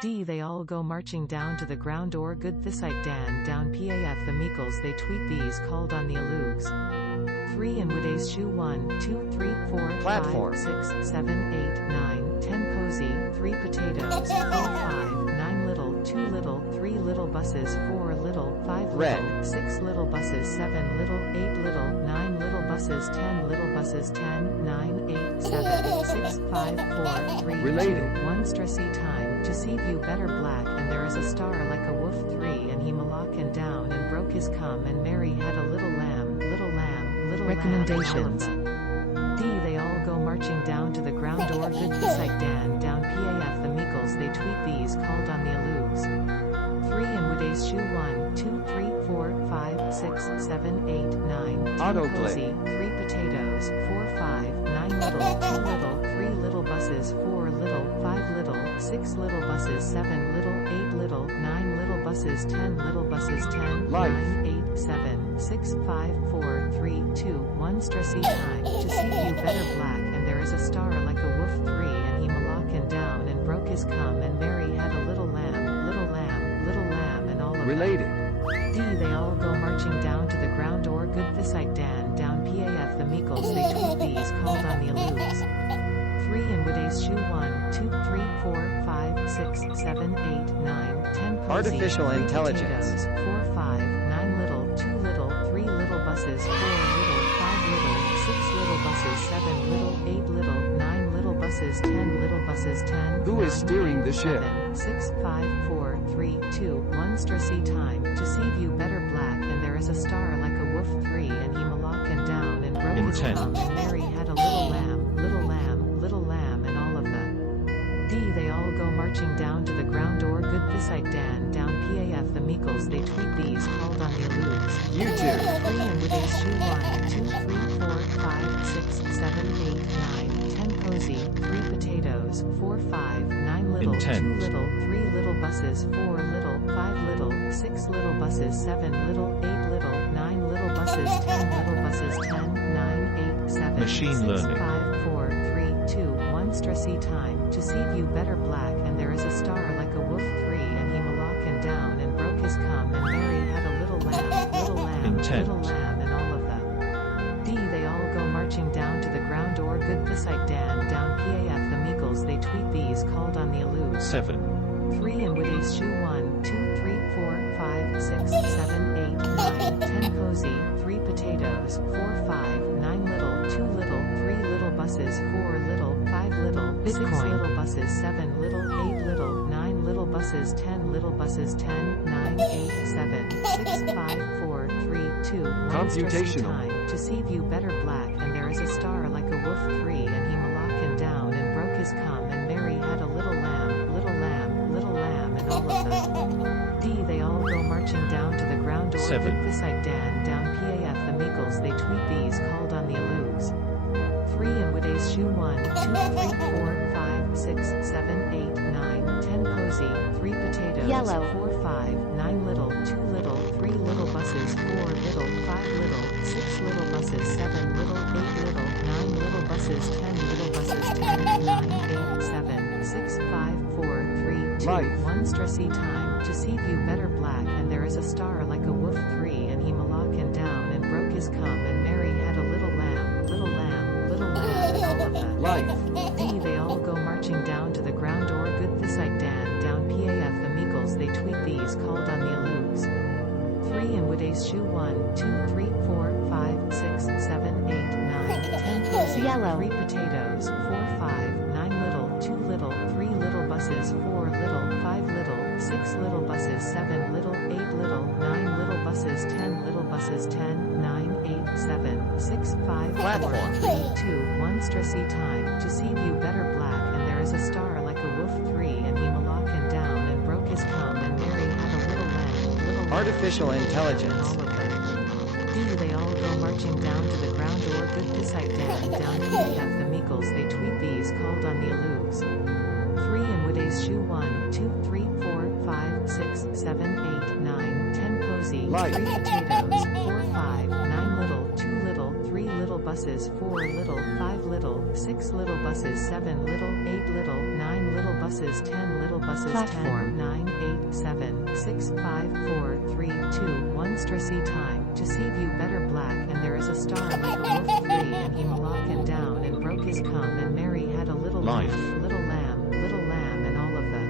D. They all go marching down to the ground or good thicite dan down paf the meekles they tweet these called on the alugs. 3 and would shoe 1, 2, 3, 4, Platform. 5, 6, 7, 8, 9, 10 posy, 3 potatoes, 4, 5, 9 little, 2 little, 3 little buses, 4 little, 5 Red. little, 6 little buses, 7 little, 8 little, 9 little buses, 10 little buses, 10, 9, 8, 7, 6, 5, 4, 3, Related. 2, 1 stressy time, to see view better black and there is a star like a wolf 3 and he malak and down and broke his cum and Mary had a little lamb, little lamb, little Recommendations. lamb. D. They all go marching down to the ground or good thicite dan down paf the meekles they tweet these called on the alugs. 3 and would shoe 1, 2, 3, 4, 5, 6, 7, 8, 9, 10 Autoplay. posy, 3 potatoes, 4, 5, 9 little, 2 little, 3 little buses, 4 little, 5 little, 6 little buses, 7 little, 8 little, 9 little buses, 10 little buses, 10, Life. 9, 8, 7, 6, 5, 4, 3, 2, 1 stressy time, to see you better black and there is a star like a wolf 3 and he malak and down and broke his cum and Mary had a little lamb, little lamb, little lamb and all of Related. that. D. They all go marching down to the ground or good thicite dan down paf the meekles they tweet these called on the alugs. 3 and would shoe 1, 2, 3, 4, 5, 6, 7, 8, 9, 10 posy, Artificial 3 intelligence. potatoes, 4, 5, 9 little, 2 little, 3 little buses, 4 little, 5 little, 6 little buses, 7 little, 8 little, 9 little buses, 10 little buses, 10, Who is 9, steering the ship? 7, 6, 5, 4, 3, 2, 1 stressy time, to see view better black and there is a star like a wolf 3 and he malak and down and broke his Intent. cum and Mary had a little lamb, little lamb, little lamb and all of the. D. They all go marching down to the ground or good thicite dan down paf the meekles they tweet these called on the alugs. YouTube. 3 and would shoe 1, 2, 3, 4, 5, 6, 7, 8, 9, 10 posy, 3 potatoes, 4, 5, 9 little, Intent. 2 little, 3 little buses, 4 little, 5 little, 6 little buses, 7 little, 8 little, 9 little buses, 10 little buses, 10, 9, 8, 7, Machine 6, learning. 5, 4, 3, 2, 1 stressy time, to see view better black and there is a star like a wolf 3 and he malak and down and broke his cum and Mary had a little lamb, little lamb, Intent. little lamb and all of that. D. They all go marching down to the ground or good thicite dan down paf the meekles they tweet these called on the alugs. 7, 3 and would shoe 1, 2, 3, 4, 5, 6, 7, 8, 9, 10 posy, 3 potatoes, 4, 5, 9 little, 2 little, 3 little buses, 4 little, 5 little, 6 Bitcoin. little buses, 7 little, 8 little, 9 little buses, 10 little buses, 10, 9, 8, 7, 6, 5, 4, 3, 2, 1 stressy Computational. time, to see view better black and there is a star like a wolf 3 and he malak and down and broke his cum and Mary had a little lamb, little lamb, little lamb and all of them. D. They all go marching down to the ground or 7. good thicite dan down paf the meekles they tweet these called on the alugs. 3 and would shoe 1, 2, 3, 4, 5, 6, 7, 8, 9, 10 posy, 3 potatoes, Yellow. 4, 5, 9 little, 2 little, 3 little buses, 4 little, 5 little, 6 little buses, 7 little, 8 little, 9 little buses, 10 little buses, 10, 9, 8, 7, 6, 5, 4, 3, 2, Life. 1 stressy time, to see view better black and there is a star like a wolf 3 and he malak and down and broke his cum and Mary had a little lamb, little lamb, little lamb and all of that. Life. D. They all go marching down to the ground or good thicite dan down paf the meekles they tweet these called on the alugs. 3 and would shoe 1, 2, 3, 4, 5, 6, 7, 8, 9, 10 posy, Yellow. 3 potatoes, 4, 5, 9 little, 2 little, 3 little buses, 4 little, 5 little, 6 little buses, 7 little, 8 little, 9 little buses, 10 little buses, 10, 9, 8, 7, 6, 5, 4, Platform. 3, 2, 1 stressy time, to see view better black and there is a star like a wolf 3 and he malak and down and broke his cum and Mary had a little lamb, little lamb, Artificial and intelligence. all of that. D. They all go marching down to the ground or good thicite dan down paf the meekles they tweet these called on the alugs. 3 and would shoe 1, 2, 3, 4, 5, 6, 7, 8, 9, 10 posy, Life. 3 potatoes, 4, 5, 9 little, 2 little, 3 little buses, 4 little, 5 little, 6 little buses, 7 little, 8 little, 9 little buses, 10 little buses, Platform. 10, 9, 8, 7, 6, 5, 4, 3, 2, 1. Stressy time. To see view better black, and there is a star like a wolf 3, and he malak down and broke his cum, and Mary had a little Life. lamb, and all of the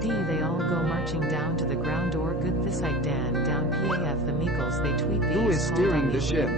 D. They all go marching down to the ground or good this side Dan down PAF the Meekles they tweet these. Who is steering the ship?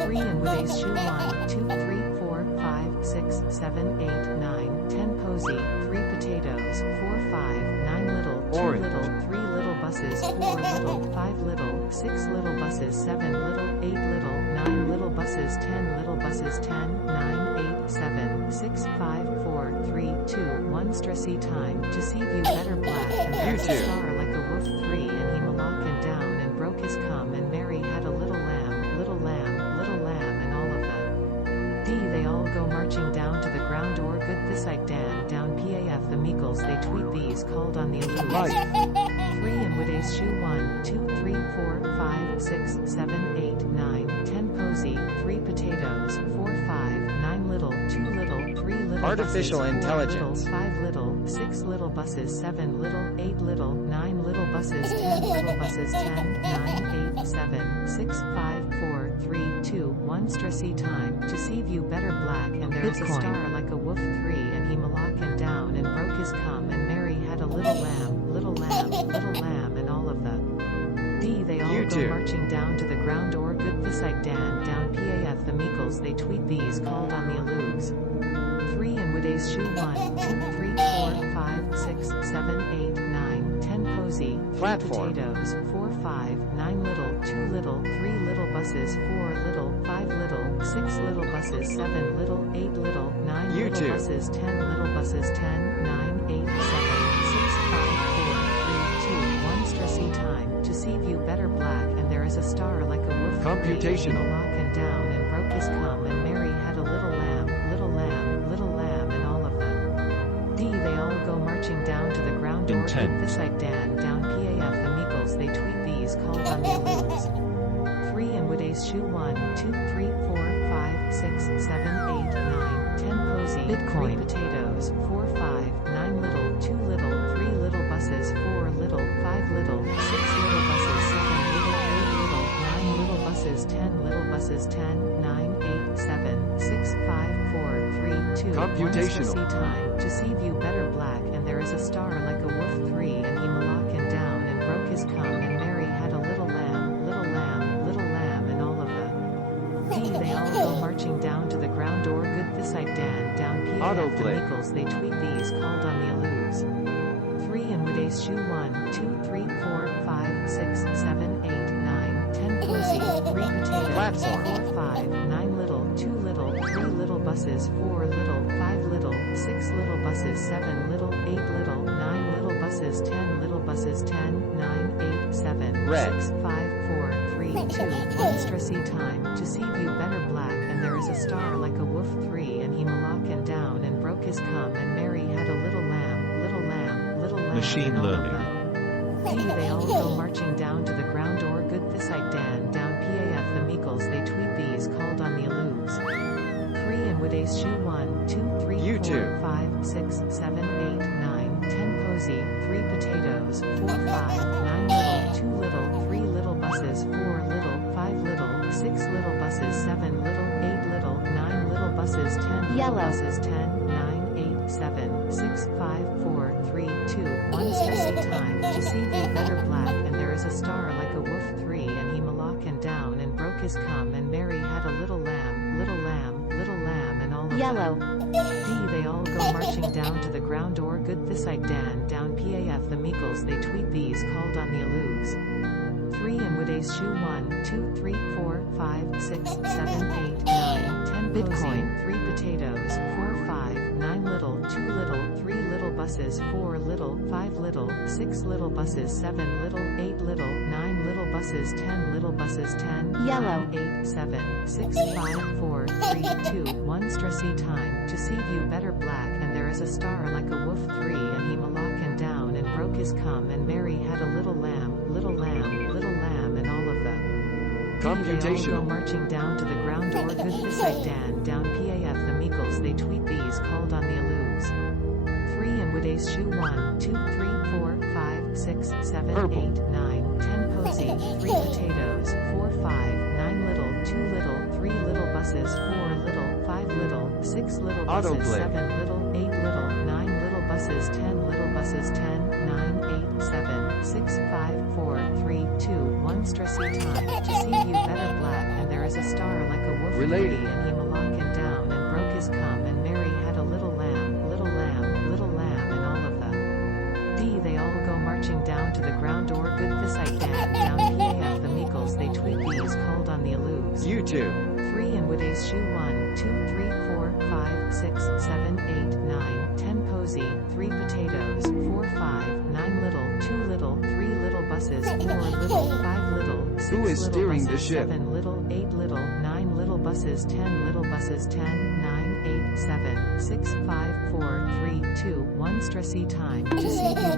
3 and with ace shoe 1, 2, 3, 4, 5, 6, 7, 8, 9, 10 posy, 3 potatoes, 4, 5, 9 little, 2 Orange. little, 3 little buses, 4 little, 5 little, 6 little buses, 7 little, 8 little, 9 little buses, 10 little buses, 10, 9, 8, 7, 6, 5, 4, 3, 2, 1. Stressy time. To see view better black, and there's a star like a wolf 3, and he malak down and broke his cum, and Mary had a little lamb, and all of the D. They all go marching down to the ground or good this side Dan down PAF the Meekles they tweet these called on the aloof. Life. 3 and with ace shoe 1, 2, 3, 4, 5, 6, 7, 8, 9, 10 posy, 3 potatoes, 4, 5, 9 little, 2 little, 3 little Artificial buses, 4 intelligence. little, 5 little, 6 little buses, 7 little, 8 little, 9 little buses, 10 little buses, 10, 9, 8, 7, 6, 5, 4, 3, 2, 1. Stressy time. To see view better black, and there is a Bitcoin. star like a wolf 3, and he malak down and broke his cum, and Mary had a little lamb, and all of the D. They all go marching down to the ground or good this side Dan down PAF the Meekles they tweet these called on the alooves. 3 and with ace shoe 1, 2, 3, 4, 5, 6, 7, 8, 9, 10 posy, 3 Platform. potatoes, 4, 5, 9 little, 2 little, 3 little buses, 4 little, 5 little, 6 little buses, 7 little, 8 little, 9 little buses, 10 little buses, 10, 9, 8, 7, 6, 5, 4, 3, 2, 1. Stressy time. To see view better black, and there is a star like a wolf 3, Computational. and down and broke his cum, and Mary had a little lamb, and all of the D. They all go marching down to the ground or Intent. good this side Dan down PAF the Meekles they tweet these called on the alooves. 3 and with ace shoe 1, 2, 3, 4, 5, 6, 7, 8, 9, 10 posy, Bitcoin. 3 potatoes, 4, 5, 9 little, 2 little, 3 little buses, 4 little, 5 little, 6 little buses, 7 little, 8 little, 9 little buses, 10 little buses, 10, 9, 8, 7, 6, 5, 4, 3, 2, 1. Computational. Stressy time. To see view better black, and there is a star like a wolf 3, and he malak down and broke his cum, and Mary had a little lamb, and all of the D. They all go marching down to the ground or good this side Dan down PAF the Autoplay. Meekles they tweet these called on the alooves. 3 and with ace shoe 1, 2, 3, 4, 5, 6, 7, 8, 9, 10 posy, 3 potatoes, Platform. 4, 5, 9 little, 2 little, 3 little buses, 4 little, 5 little, 6 little buses, 7 little, 8 little, 9 little buses, 10 little buses, 10, 9, 8, 7, Red. 6, 5, 4, 3, 2, 1. Stressy time. To see view better black, and there is a star like a wolf 3, and he malak down and broke his cum, and Mary had a little lamb, Machine and all of learning. the D. They all go marching down to the ground or good this side Dan down PAF the Meekles they tweet these called on the alooves. 3 and with ace shoe 1, 2, 3, 4, 5, 6, 7, 8, 9, 10 posy, 3 potatoes, 4, 5, 9 little, 2 little, 3 little buses, 4 little, 5 little, 6 little buses, 7 little, 8 little, 9 little buses, 10 Yellow. little buses, 10, 9, 8, 7, 6, 5, 4, 3, 2, 1. Stressy time. To see view better black, and there is a star like a wolf 3, and he malak down and broke his cum, and Mary had a little lamb, and all of Yellow. D. They all go marching down to the ground or good this side Dan down PAF the Meekles they tweet these called on the alooves. 3 and with ace shoe 1, 2, 3, 4, 5, 6, 7, 8, 9, 10 Bitcoin. 3 potatoes, 4, 5, 9 little, 2 little, 3 little buses, 4 little, 5 little, 6 little buses, 7 little, 8 little, 9 little buses, 10 little buses, 10, Yellow. 9, 8, 7, 6, 5, 4, 3, 2, 1. Stressy time. To see view better black, and there is a star like a wolf 3, and he malak down and broke his cum, and Mary had a little lamb, and all of the They all go Computational. marching down to the ground or good beside Dan down PAF the Meagles they tweet these called on the alooves. 3 and would ace shoe 1, 2, 3, 4, 5, 6, 7, Purple. 8, 9, 10 posy, 3 potatoes, 4, 5, 9 little, 2 little, 3 little buses, 4 little, 5 little, 6 little buses, Autoplay. 7 little, 8 little, 9 little buses, 10 little buses, 10, 9, 8, 7, 6, 5, 4, 3, 2, 1 stressy time. To see you better black and there is a star like a wolf Related. tree and he malachin down and broke his cum and Mary had a little lamb, little lamb, little lamb and all of the D they all go marching down to the ground or good beside Dan down PAF the Meagles they tweet these called on the alooves. YouTube. 3 and would ace shoe 1, 2, 3, 4, 5, 6, 7, 8, 9, 10 posy, 3 potatoes, 4, 5, 9 little, 2 little, 3 little buses, 4 little, 5 little, 6 Who is little steering buses, the ship? 7 little, 8 little, 9 little buses, 10 little buses, 10, 9, 8, 7, 6, 5, 4, 3, 2, 1 stressy time. To see you